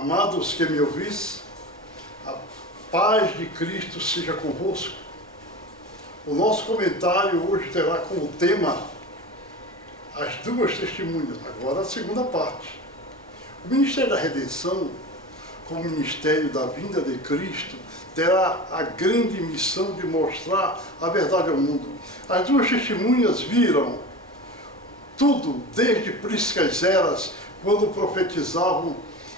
Amados que me ouvis, a paz de Cristo seja convosco. O nosso comentário hoje terá como tema as duas testemunhas, agora a segunda parte. O Ministério da Redenção, como Ministério da Vinda de Cristo, terá a grande missão de mostrar a verdade ao mundo. As duas testemunhas viram tudo desde prísticas eras, quando profetizavam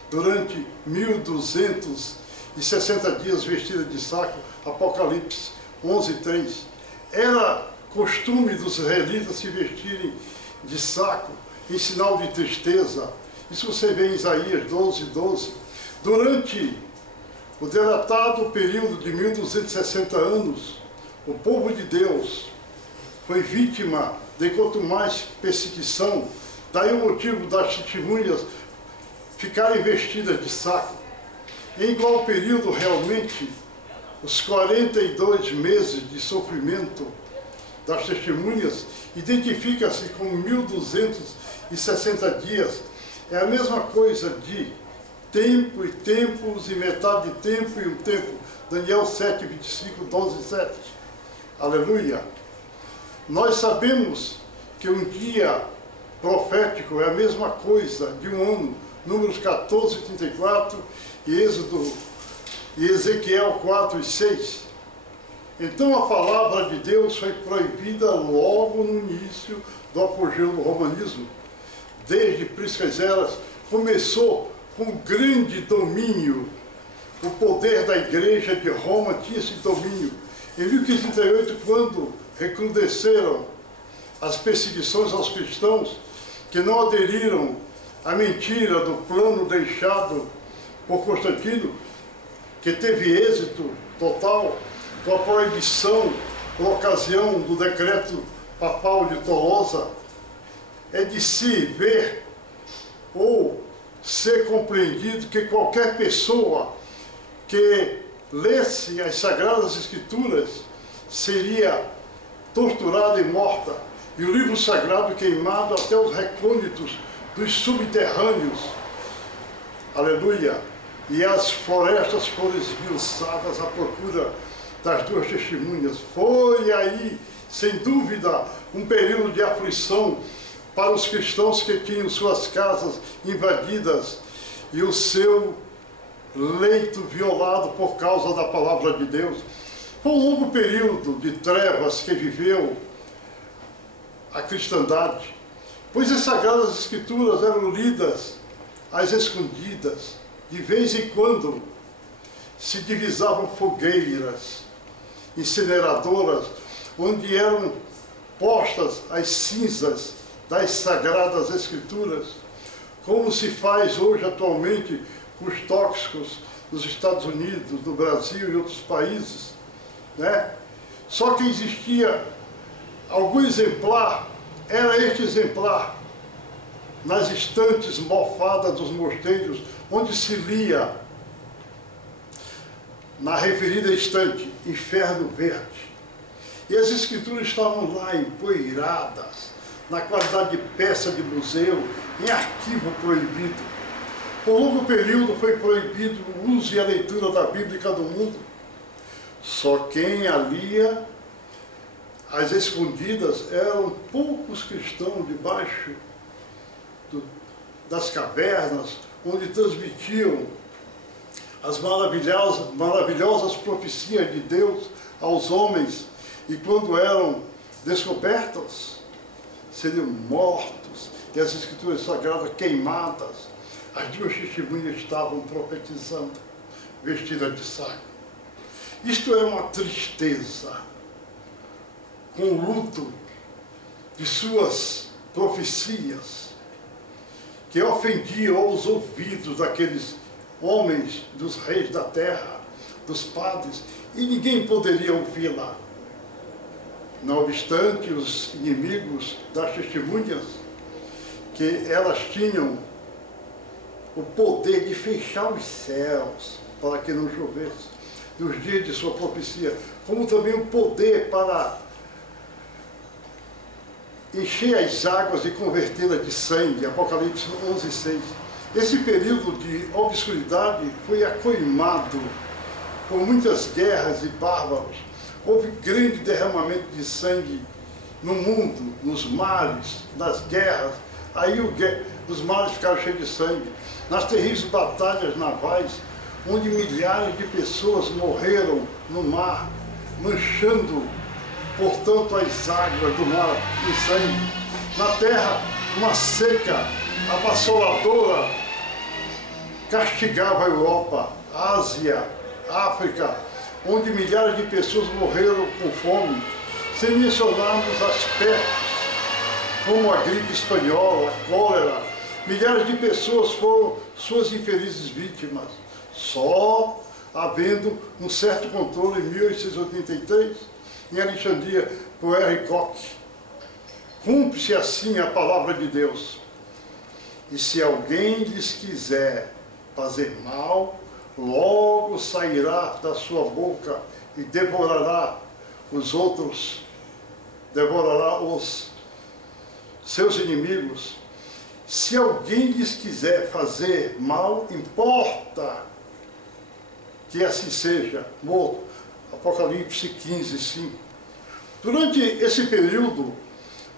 durante 1260 dias vestidas de saco, Apocalipse 11:3. Era costume dos israelitas se vestirem de saco em sinal de tristeza. Isso você vê em Isaías 12:12. Durante o dilatado período de 1260 anos, o povo de Deus foi vítima de quanto mais perseguição. Daí o motivo das testemunhas ficarem vestidas de saco. Em igual período, realmente, os 42 meses de sofrimento das testemunhas identifica-se como 1260 dias. É a mesma coisa de tempo e tempos, e metade de tempo e um tempo. Daniel 7:25, 12:7. Aleluia! Nós sabemos que um dia profético é a mesma coisa de um ano. Números 14:34 e Ezequiel 4:6. Então a palavra de Deus foi proibida logo no início do apogeu do romanismo. Desde prísticas eras, começou com grande domínio. O poder da igreja de Roma tinha esse domínio. Em 1538, quando recrudesceram as perseguições aos cristãos que não aderiram à mentira do plano deixado por Constantino, que teve êxito total com a proibição, por ocasião do decreto papal de Tolosa, é de se ver ou ser compreendido que qualquer pessoa que lesse as Sagradas Escrituras seria torturada e morta, e o livro sagrado queimado até os recônditos dos subterrâneos. Aleluia! E as florestas foram esmiuçadas à procura das duas testemunhas. Foi aí, sem dúvida, um período de aflição para os cristãos que tinham suas casas invadidas e o seu leito violado por causa da palavra de Deus. Foi um longo período de trevas que viveu a cristandade, pois as Sagradas Escrituras eram lidas às escondidas. De vez em quando se divisavam fogueiras incineradoras, onde eram postas as cinzas das Sagradas Escrituras, como se faz hoje atualmente com os tóxicos nos Estados Unidos, no Brasil e outros países, né? Só que existia algum exemplar, era este exemplar, nas estantes mofadas dos mosteiros, onde se lia, na referida estante, Inferno Verde. E as escrituras estavam lá empoeiradas, na qualidade de peça de museu, em arquivo proibido. Por longo período foi proibido o uso e a leitura da Bíblia em todo o mundo. Só quem a lia às escondidas eram poucos cristãos debaixo das cavernas, onde transmitiam as maravilhosas profecias de Deus aos homens, e quando eram descobertas, seriam mortos, e as Escrituras Sagradas queimadas. As duas testemunhas estavam profetizando, vestidas de saco. Isto é uma tristeza, com o luto de suas profecias, que ofendiam aos ouvidos daqueles homens, dos reis da terra, dos padres, e ninguém poderia ouvi-la. Não obstante, os inimigos das testemunhas, que elas tinham o poder de fechar os céus para que não chovesse nos dias de sua profecia, como também o poder para encher as águas e convertê-las de sangue, Apocalipse 11:6. Esse período de obscuridade foi acoimado por muitas guerras e bárbaros. Houve grande derramamento de sangue no mundo, nos mares, nas guerras. Aí os mares ficaram cheios de sangue. Nas terríveis batalhas navais, onde milhares de pessoas morreram no mar, manchando, portanto, as águas do mar em sangue. Na terra, uma seca avassaladora castigava a Europa, Ásia, África, onde milhares de pessoas morreram com fome, sem mencionarmos as pestes, como a gripe espanhola, a cólera. Milhares de pessoas foram suas infelizes vítimas. Só havendo um certo controle em 1883, em Alexandria, por R. Koch. Cumpre-se assim a palavra de Deus. E se alguém lhes quiser fazer mal, logo sairá da sua boca e devorará os outros, devorará os seus inimigos. Se alguém lhes quiser fazer mal, importa que assim seja, morto. Apocalipse 15, 5. Durante esse período,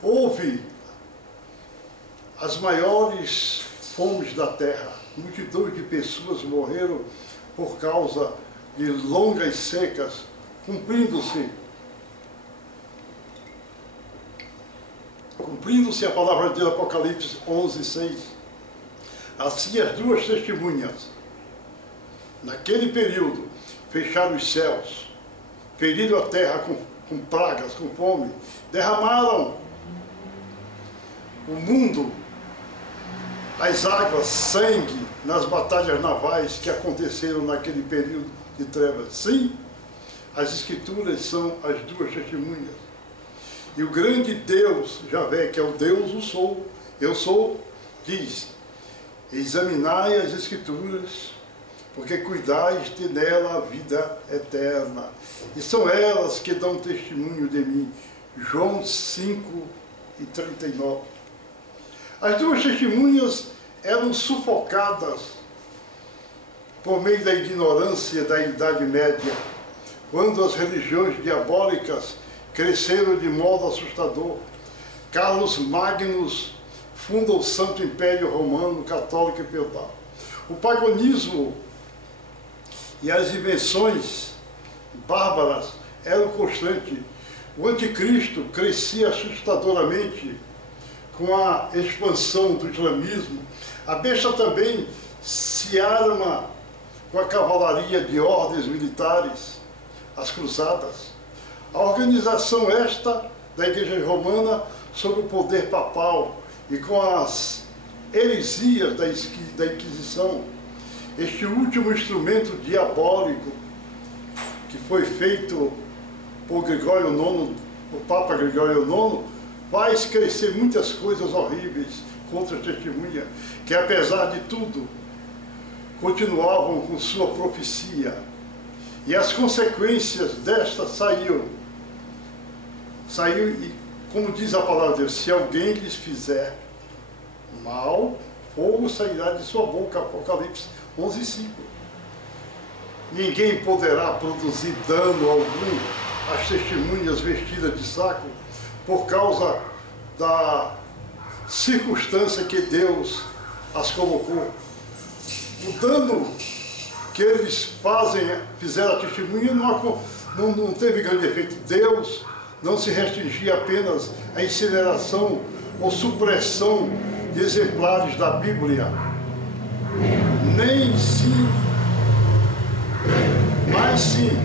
houve as maiores fomes da terra. Multidões de pessoas morreram por causa de longas secas, cumprindo-se a palavra de Apocalipse 11, 6. Assim as duas testemunhas, naquele período, fecharam os céus, feriram a terra com pragas, com fome, derramaram o mundo, as águas, sangue, nas batalhas navais que aconteceram naquele período de trevas. Sim, as Escrituras são as duas testemunhas. E o grande Deus, Javé, que é o Deus, eu sou, diz: examinai as Escrituras, porque cuidais de nela a vida eterna. E são elas que dão testemunho de mim. João 5 e 39. As duas testemunhas eram sufocadas por meio da ignorância da Idade Média, quando as religiões diabólicas cresceram de modo assustador. Carlos Magnus funda o Santo Império Romano, Católico e Feudal. O paganismo e as invenções bárbaras eram constantes. O anticristo crescia assustadoramente com a expansão do islamismo. A besta também se arma com a cavalaria de ordens militares, as cruzadas. A organização esta da Igreja Romana sob o poder papal e com as heresias da Inquisição, este último instrumento diabólico que foi feito por Gregório IX, o Papa Gregório IX, faz crescer muitas coisas horríveis contra a testemunha, que apesar de tudo, continuavam com sua profecia. E as consequências desta saíram e, como diz a palavra de Deus, se alguém lhes fizer mal, fogo sairá de sua boca. Apocalipse 11, 5. Ninguém poderá produzir dano algum às testemunhas vestidas de saco, por causa da circunstância que Deus as colocou. O dano que eles fizeram à testemunha não teve grande efeito. Deus não se restringia apenas à incineração ou supressão de exemplares da Bíblia, mas sim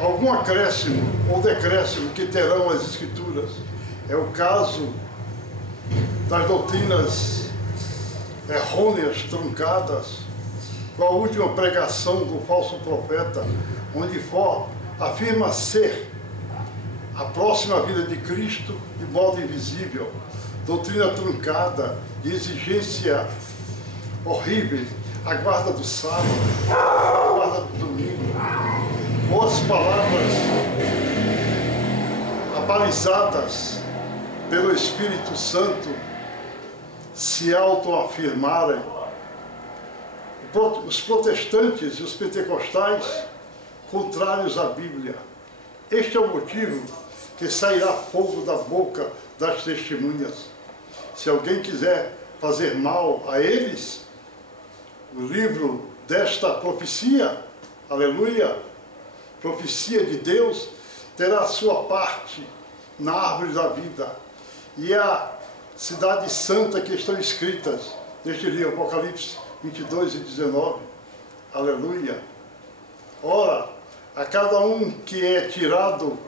algum acréscimo ou decréscimo que terão as Escrituras. É o caso das doutrinas errôneas, truncadas, com a última pregação do falso profeta, onde afirma ser a próxima vida de Cristo de modo invisível. Doutrina truncada, de exigência horrível, a guarda do sábado, a guarda do domingo, boas palavras abalizadas pelo Espírito Santo se autoafirmarem os protestantes e os pentecostais contrários à Bíblia. Este é o motivo que sairá fogo da boca das testemunhas. Se alguém quiser fazer mal a eles, o livro desta profecia, aleluia, profecia de Deus, terá a sua parte na árvore da vida. E a cidade santa que estão escritas neste livro, Apocalipse 22 e 19. Aleluia. Ora, a cada um que é tirado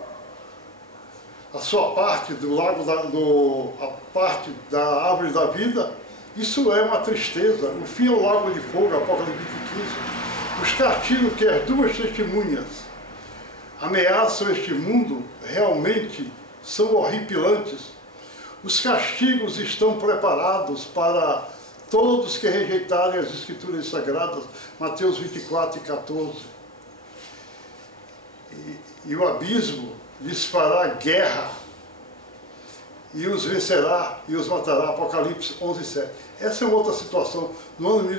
a sua parte do lago, a parte da árvore da vida, isso é uma tristeza. O fim é o lago de fogo, Apocalipse 15. Os castigos que as duas testemunhas ameaçam este mundo realmente são horripilantes. Os castigos estão preparados para todos que rejeitarem as Escrituras Sagradas, Mateus 24 e 14. E o abismo lhes fará guerra, e os vencerá e os matará, Apocalipse 11, 7. Essa é uma outra situação. No ano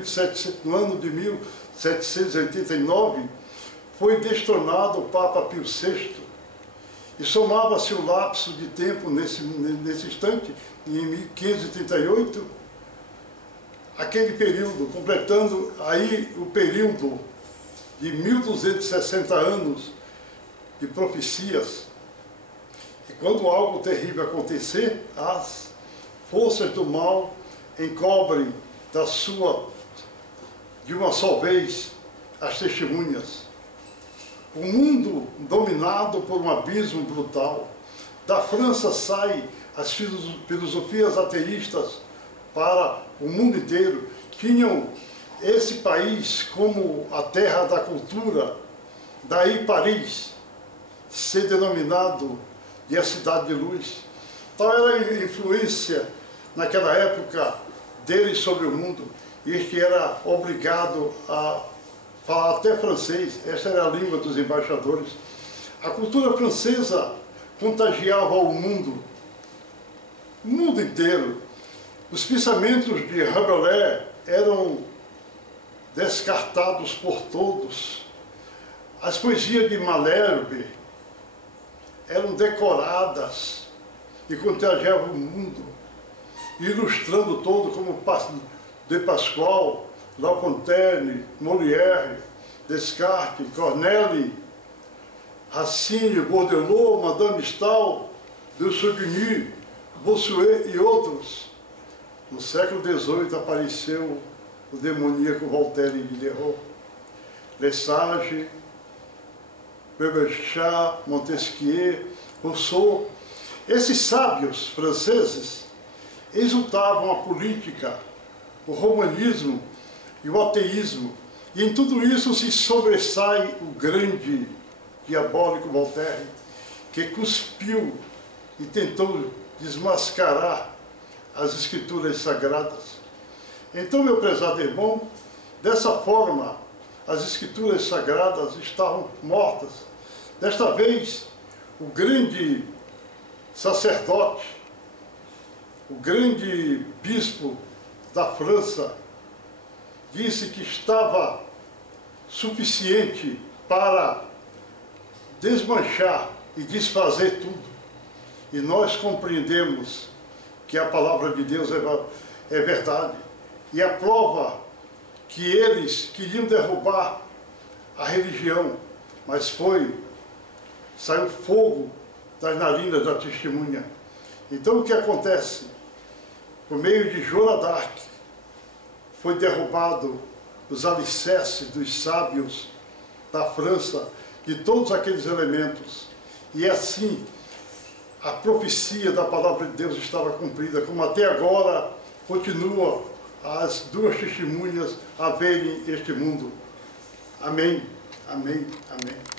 de 1789, foi destronado o Papa Pio VI, e somava-se o lapso de tempo nesse instante, em 1538, aquele período, completando aí o período de 1260 anos de profecias. E quando algo terrível acontecer, as forças do mal encobrem de uma só vez as testemunhas. O mundo dominado por um abismo brutal. Da França saem as filosofias ateístas para o mundo inteiro. Tinham esse país como a terra da cultura. Daí Paris ser denominado de a cidade de luz. Tal era a influência naquela época deles sobre o mundo. Este era obrigado a falar até francês. Essa era a língua dos embaixadores. A cultura francesa contagiava o mundo inteiro. Os pensamentos de Rabelais eram descartados por todos. As poesias de Malherbe eram decoradas e contagiavam o mundo, ilustrando todo, como de Pascal, La Fontaine, Molière, Descartes, Corneille, Racine, Baudelot, Madame Stahl, de Sauvigny, Bossuet e outros. No século XVIII apareceu o demoníaco Voltaire de Diderot, Lesage, Beaumarchais, Montesquieu, Rousseau. Esses sábios franceses exultavam a política, o romanismo e o ateísmo. E em tudo isso se sobressai o grande diabólico Voltaire, que cuspiu e tentou desmascarar as Escrituras Sagradas. Então, meu prezado irmão, dessa forma, as Escrituras Sagradas estavam mortas. Desta vez, o grande sacerdote, o grande bispo da França, disse que estava suficiente para desmanchar e desfazer tudo. E nós compreendemos que a palavra de Deus é verdade. E a prova que eles queriam derrubar a religião, mas saiu fogo das narinas da testemunha. Então o que acontece? Por meio de Joana d'Arc, foi derrubado os alicerces dos sábios da França, de todos aqueles elementos. E assim, a profecia da palavra de Deus estava cumprida, como até agora continua as duas testemunhas a verem este mundo. Amém, amém, amém.